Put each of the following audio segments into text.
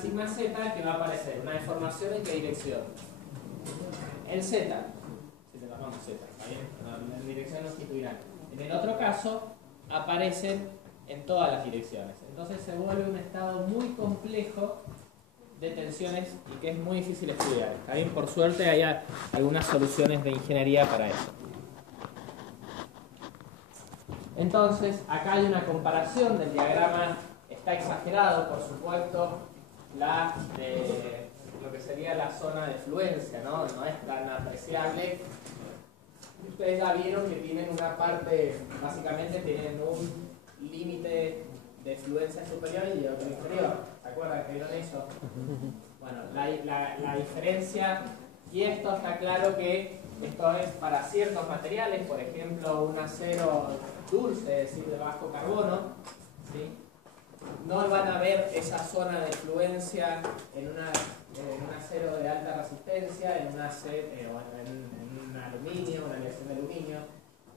sigma z que va a aparecer una deformación en qué dirección. En z, si le llamamos z, ¿está bien? No, en dirección longitudinal. En el otro caso aparecen en todas las direcciones. Entonces se vuelve un estado muy complejo de tensiones y que es muy difícil estudiar. ¿Está bien? Por suerte hay algunas soluciones de ingeniería para eso. Entonces, acá hay una comparación del diagrama, está exagerado, por supuesto, de lo que sería la zona de fluencia, ¿no? No es tan apreciable. Ustedes ya vieron que tienen una parte, básicamente tienen un límite de fluencia superior y otro inferior. ¿Se acuerdan que vieron eso? Bueno, la diferencia, y esto está claro que esto es para ciertos materiales, por ejemplo, un acero dulce, es decir, de bajo carbono, ¿sí? No van a ver esa zona de fluencia en un acero de alta resistencia, en un aluminio, una aleación de aluminio,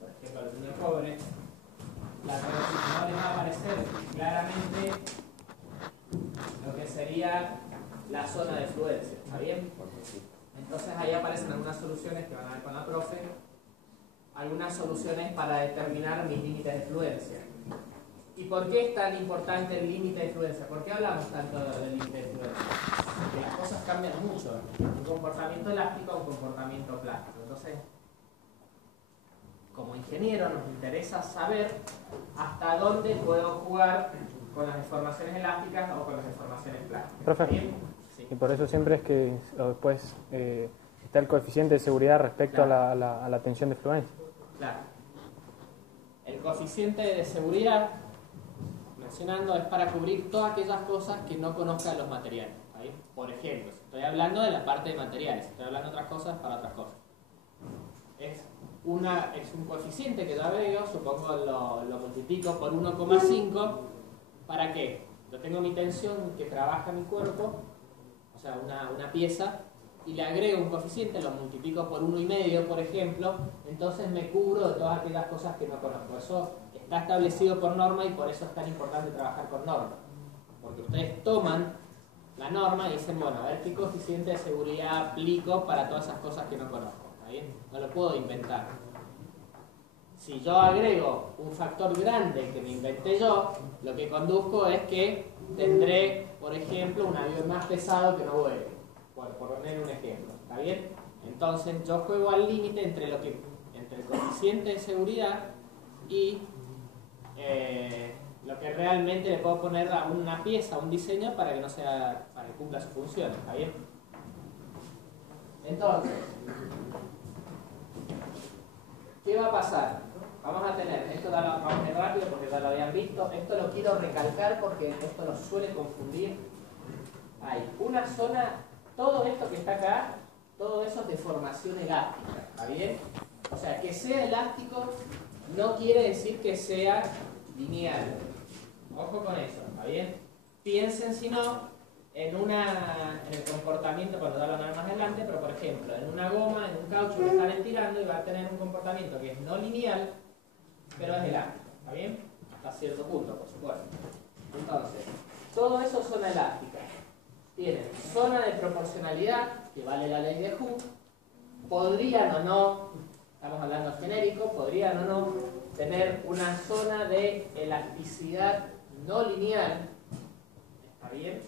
por ejemplo, aluminio cobre. No les va a aparecer claramente lo que sería la zona de fluencia, ¿está bien? Entonces ahí aparecen algunas soluciones que van a ver con la profe, algunas soluciones para determinar mis límites de fluencia. ¿Y por qué es tan importante el límite de fluencia? ¿Por qué hablamos tanto del límite de fluencia? Porque las cosas cambian mucho. Un comportamiento elástico a un comportamiento plástico. Entonces, como ingeniero nos interesa saber hasta dónde puedo jugar con las deformaciones elásticas o con las deformaciones plásticas. Profe, sí. Y por eso siempre es que después está el coeficiente de seguridad respecto a la tensión de fluencia. Claro. El coeficiente de seguridad, mencionando, es para cubrir todas aquellas cosas que no conozcan los materiales. ¿Ahí? Por ejemplo, si estoy hablando de la parte de materiales, si estoy hablando de otras cosas, para otras cosas. Es un coeficiente que yo agrego, supongo lo multiplico por 1,5. ¿Para qué? Yo tengo mi tensión que trabaja mi cuerpo, o sea, una pieza, y le agrego un coeficiente, lo multiplico por 1,5, por ejemplo, entonces me cubro de todas aquellas cosas que no conozco. Eso está establecido por norma y por eso es tan importante trabajar con norma. Porque ustedes toman la norma y dicen, bueno, a ver qué coeficiente de seguridad aplico para todas esas cosas que no conozco. ¿Está bien? No lo puedo inventar. Si yo agrego un factor grande que me inventé yo, lo que conduzco es que tendré, por ejemplo, un avión más pesado que no vuele, por poner un ejemplo. ¿Está bien? Entonces yo juego al límite entre el coeficiente de seguridad y lo que realmente le puedo poner a una pieza, a un diseño para que cumpla su función. ¿Está bien? Entonces, ¿qué va a pasar? Vamos a tener, esto vamos a ir rápido porque ya lo habían visto, esto lo quiero recalcar porque esto nos suele confundir. Hay una zona, todo esto que está acá, todo eso es de formación elástica, ¿está bien? O sea, que sea elástico no quiere decir que sea lineal. Ojo con eso, ¿está bien? Piensen, si no, en el comportamiento, cuando ya lo van más adelante, pero por ejemplo, en una goma, en un caucho que están estirando y va a tener un comportamiento que es no lineal, pero es elástico, ¿está bien? Hasta cierto punto, por supuesto. Entonces, todo eso son elásticas. Tienen zona de proporcionalidad, que vale la ley de Hooke, podrían o no, estamos hablando genérico, podrían o no tener una zona de elasticidad no lineal, ¿está bien?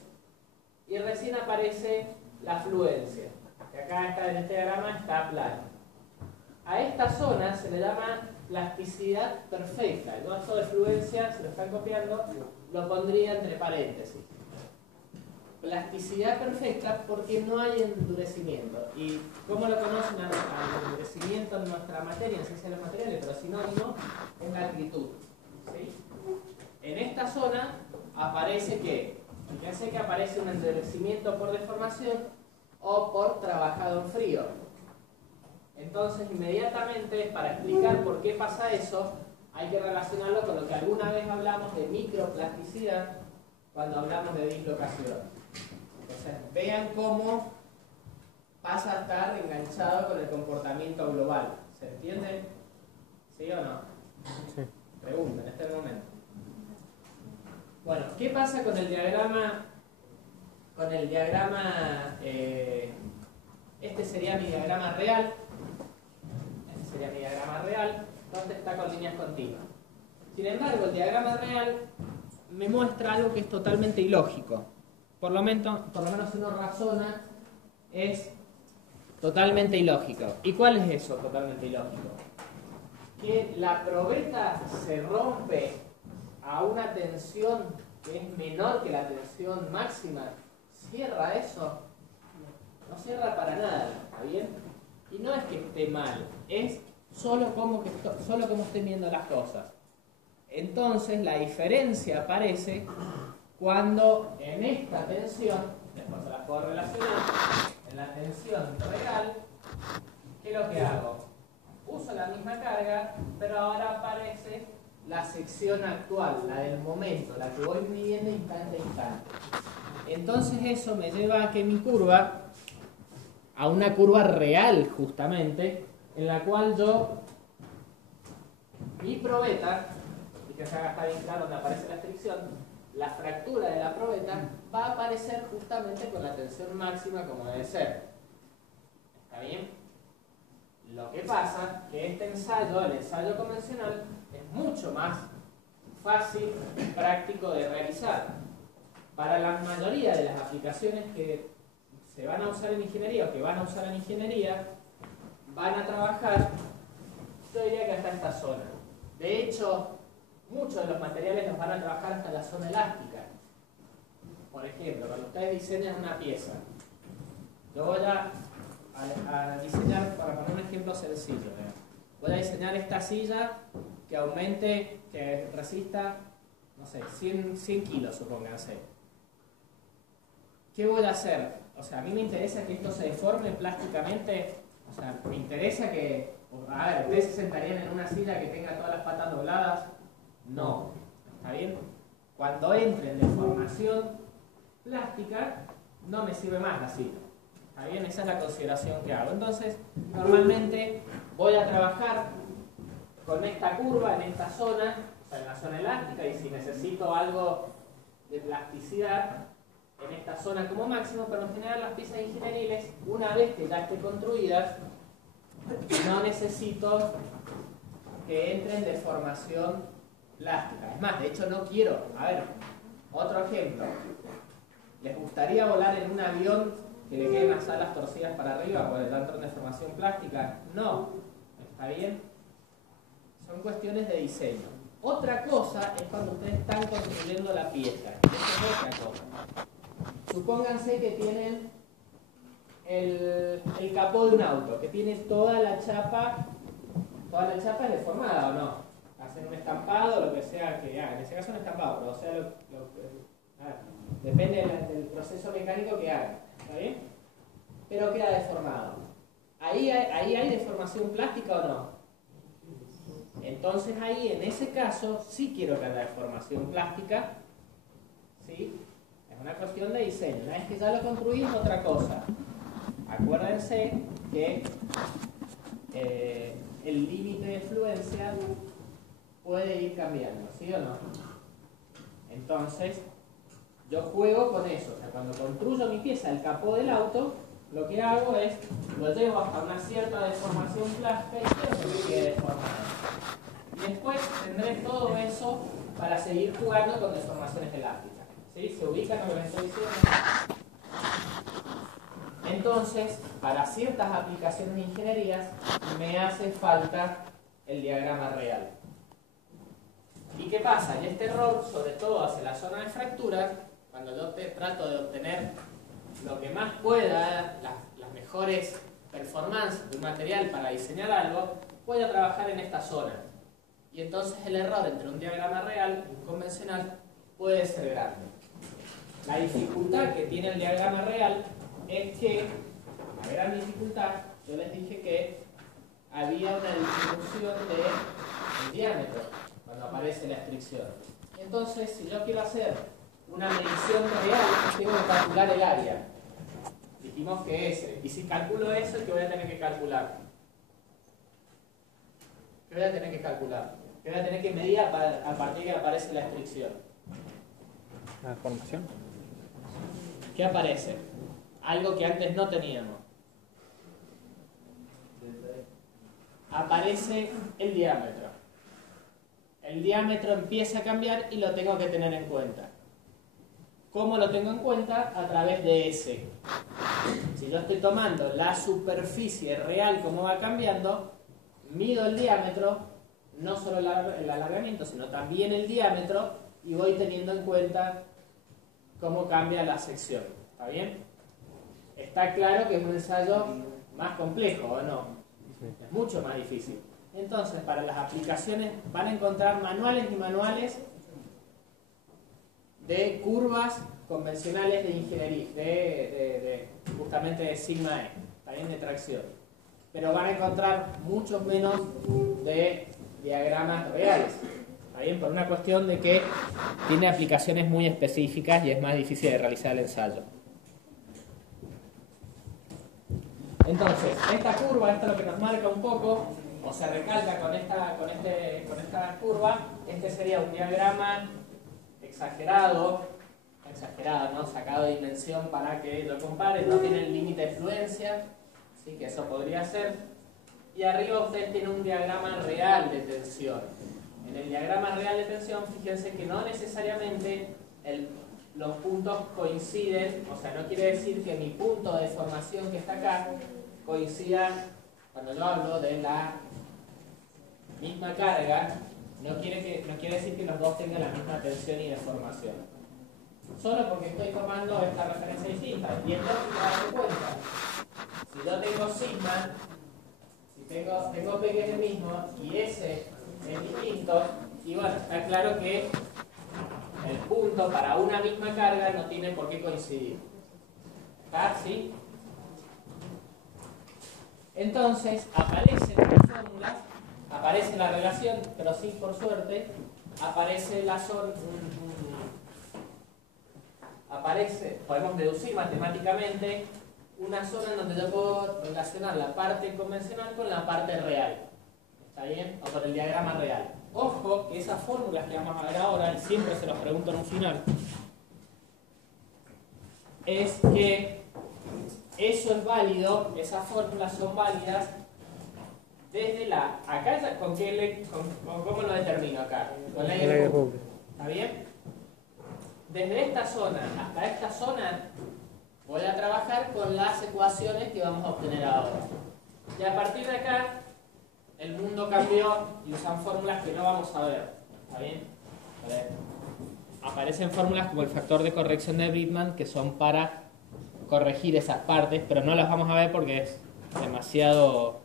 Y recién aparece la fluencia, que acá está en este diagrama, está plano. A esta zona se le llama plasticidad perfecta. El gasto de fluencia, si lo están copiando, lo pondría entre paréntesis. Plasticidad perfecta porque no hay endurecimiento. ¿Y cómo lo conocen al endurecimiento en nuestra materia, en ciencia de los materiales? Pero sinónimo es la actitud. ¿Sí? En esta zona aparece que, fíjense que aparece un endurecimiento por deformación o por trabajado en frío. Entonces, inmediatamente, para explicar por qué pasa eso, hay que relacionarlo con lo que alguna vez hablamos de microplasticidad cuando hablamos de dislocación. Entonces, vean cómo pasa a estar enganchado con el comportamiento global. ¿Se entiende? ¿Sí o no? Sí. Pregunta en este momento. Bueno, ¿qué pasa con el diagrama con el diagrama, este sería mi diagrama real, donde está con líneas continuas. Sin embargo, el diagrama real me muestra algo que es totalmente ilógico. Por lo menos si uno razona, es totalmente ilógico. ¿Y cuál es eso totalmente ilógico? Que la probeta se rompe a una tensión que es menor que la tensión máxima. ¿Cierra eso? No cierra para nada, ¿está bien? Y no es que esté mal, es solo como estoy viendo las cosas. Entonces la diferencia aparece cuando en esta tensión, después se las puedo relacionar, en la tensión real, ¿qué es lo que hago? Uso la misma carga, pero ahora aparece la sección actual, la del momento, la que voy midiendo instante a instante. Entonces eso me lleva a que mi curva, a una curva real justamente, en la cual mi probeta, y que se haga estar bien claro donde aparece la fricción, la fractura de la probeta va a aparecer justamente con la tensión máxima como debe ser. ¿Está bien? Lo que pasa es que este ensayo, el ensayo convencional, es mucho más fácil y práctico de realizar. Para la mayoría de las aplicaciones que se van a usar en ingeniería o que van a usar en ingeniería, van a trabajar, yo diría que hasta esta zona. De hecho, muchos de los materiales los van a trabajar hasta la zona elástica. Por ejemplo, cuando ustedes diseñan una pieza, yo voy a diseñar, para poner un ejemplo sencillo, voy a diseñar esta silla que aumente, que resista, no sé, 100 kilos, supónganse. ¿Qué voy a hacer? O sea, a mí me interesa que esto se deforme plásticamente, o sea, me interesa que, a ver, ¿ustedes se sentarían en una silla que tenga todas las patas dobladas? No, ¿está bien? Cuando entre en deformación plástica, no me sirve más la silla. ¿Está bien? Esa es la consideración que hago. Entonces, normalmente voy a trabajar con esta curva en esta zona, o sea, en la zona elástica, y si necesito algo de plasticidad, en esta zona como máximo, pero en general las piezas ingenieriles, una vez que ya estén construidas, no necesito que entre en deformación plástica. Es más, de hecho no quiero. A ver, otro ejemplo. ¿Les gustaría volar en un avión que le queden las alas torcidas para arriba por entrar en deformación plástica? No. ¿Está bien? Son cuestiones de diseño. Otra cosa es cuando ustedes están construyendo la pieza. Eso es otra cosa. Supónganse que tienen el capó de un auto, que tiene toda la chapa es deformada, ¿o no? Hacen un estampado, lo que sea que hagan. En ese caso un estampado, pero o sea, depende del proceso mecánico que hagan. ¿Está bien? Pero queda deformado. ¿Ahí hay deformación plástica o no? Entonces ahí, en ese caso, sí quiero que haya deformación plástica. ¿Sí? Es una cuestión de diseño. Una vez que ya lo construí es otra cosa. Acuérdense que el límite de fluencia puede ir cambiando, ¿sí o no? Entonces, yo juego con eso. O sea, cuando construyo mi pieza, el capó del auto, lo que hago es, lo llevo hasta una cierta deformación plástica y quiero que quede deformado. Y después tendré todo eso para seguir jugando con deformaciones elásticas. ¿Sí? ¿Se ubican lo que les estoy diciendo? Entonces, para ciertas aplicaciones de ingenierías, me hace falta el diagrama real. ¿Y qué pasa? Y este error, sobre todo hacia la zona de fractura, cuando yo trato de obtener lo que más pueda, las mejores performances de un material para diseñar algo, voy a trabajar en esta zona. Y entonces el error entre un diagrama real y un convencional puede ser grande. La dificultad que tiene el diagrama real es que, la gran dificultad, yo les dije que había una disminución del diámetro cuando aparece la fricción. Y entonces, si yo quiero hacer una medición real, tengo que calcular el área. Dijimos que S. Y si calculo eso, ¿qué voy a tener que calcular? ¿Qué voy a tener que calcular? ¿Qué voy a tener que medir a partir de que aparece la fricción? La deformación. ¿qué aparece? Algo que antes no teníamos. Aparece el diámetro. El diámetro empieza a cambiar y lo tengo que tener en cuenta. ¿Cómo lo tengo en cuenta? A través de S. Si yo estoy tomando la superficie real, cómo va cambiando, mido el diámetro, no solo el alargamiento, sino también el diámetro, y voy teniendo en cuenta cómo cambia la sección. ¿Está bien? Está claro que es un ensayo más complejo, ¿o no? Es mucho más difícil. Entonces, para las aplicaciones van a encontrar manuales y manuales de curvas convencionales de ingeniería, justamente de sigma E, también de tracción. Pero van a encontrar muchos menos de diagramas reales. ¿Está bien? Por una cuestión de que tiene aplicaciones muy específicas y es más difícil de realizar el ensayo. Entonces, esta curva, esto es lo que nos marca un poco, o se recalca con esta curva. Este sería un diagrama exagerado, ¿no? Sacado de dimensión para que lo comparen, no tiene el límite de fluencia, ¿sí? Que eso podría ser. Y arriba ustedes tienen un diagrama real de tensión. En el diagrama real de tensión, fíjense que no necesariamente los puntos coinciden, o sea, no quiere decir que mi punto de deformación que está acá coincida, cuando yo hablo de la misma carga, no quiere decir que los dos tengan la misma tensión y deformación. Solo porque estoy tomando esta referencia distinta. Y entonces me daré cuenta, si yo tengo sigma, si tengo P que es el mismo y S es distinto, y bueno, está claro que el punto para una misma carga no tiene por qué coincidir. ¿Está? ¿Sí? Entonces, aparecen las fórmulas, aparece la relación, pero sí, por suerte, aparece la zona, podemos deducir matemáticamente una zona en donde yo puedo relacionar la parte convencional con la parte real. ¿Está bien? O con el diagrama real. Ojo que esas fórmulas que vamos a ver ahora, y siempre se los pregunto en un final, es que eso es válido, esas fórmulas son válidas desde la... Acá, ¿cómo lo determino acá? Con la ley de Hooke. ¿Está bien? Desde esta zona hasta esta zona voy a trabajar con las ecuaciones que vamos a obtener ahora. Y a partir de acá, el mundo cambió y usan fórmulas que no vamos a ver. ¿Está bien? A ver. Aparecen fórmulas como el factor de corrección de Bridgman, que son para corregir esas partes, pero no las vamos a ver porque es demasiado...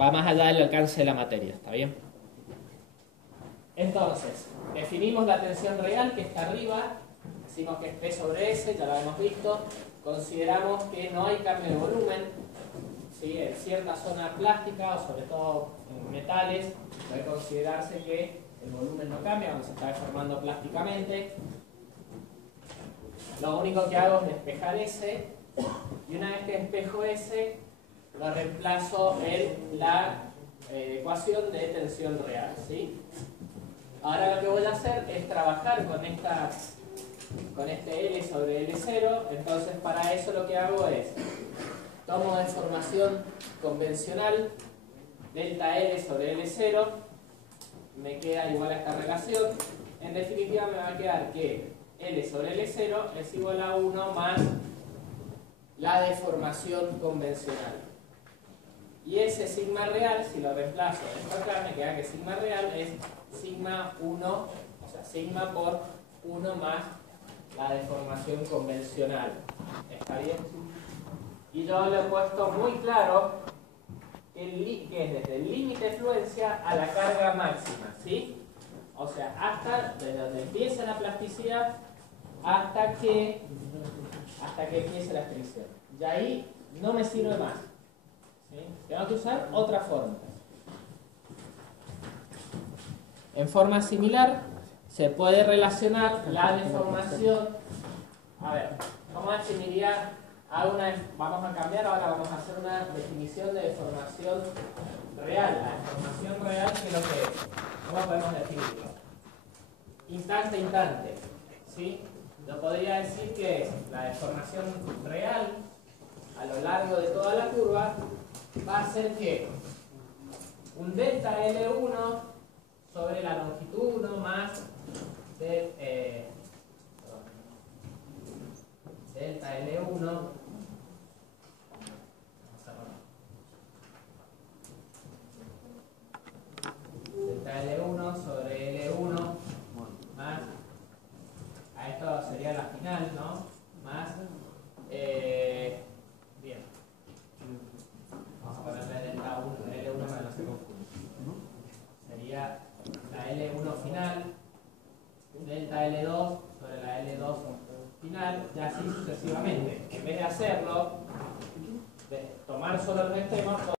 va más allá del alcance de la materia. ¿Está bien? Entonces, definimos la tensión real que está arriba, decimos que es P sobre S, ya lo hemos visto, consideramos que no hay cambio de volumen, ¿sí? En cierta zona plástica, o sobre todo en metales, puede considerarse que el volumen no cambia cuando se está deformando plásticamente. Lo único que hago es despejar S, y una vez que despejo S, lo reemplazo en la ecuación de tensión real, ¿sí? Ahora lo que voy a hacer es trabajar con este L sobre L0, entonces para eso lo que hago es, tomo deformación convencional, delta L sobre L0, me queda igual a esta relación, en definitiva me va a quedar que L sobre L0 es igual a 1 más la deformación convencional. Y ese sigma real, si lo reemplazo esto acá, me queda que sigma real es sigma 1, o sea, sigma por 1 más la deformación convencional. ¿Está bien? Y yo le he puesto muy claro que es desde el límite de fluencia a la carga máxima, ¿sí? O sea, hasta desde donde empieza la plasticidad hasta que empiece la fricción. Y ahí no me sirve más. ¿Sí? Tengo que usar otra fórmula. En forma similar, se puede relacionar la deformación. A ver, ¿cómo definiría? Vamos a cambiar, ahora vamos a hacer una definición de deformación real. La deformación real, ¿qué es lo que es? ¿Cómo podemos definirlo? Instante a instante. ¿Sí? yo podría decir que la deformación real a lo largo de toda la curva va a ser que un delta L1 sobre la longitud 1 más delta L1 delta L1 sobre L1 más, a esto sería la final, ¿no? Más, bien, vamos a ponerle delta 1, L1 para no se confunda. Sería la L1 final, delta L2 sobre la L2 final, y así sucesivamente. En vez de hacerlo, de tomar solo los extremos,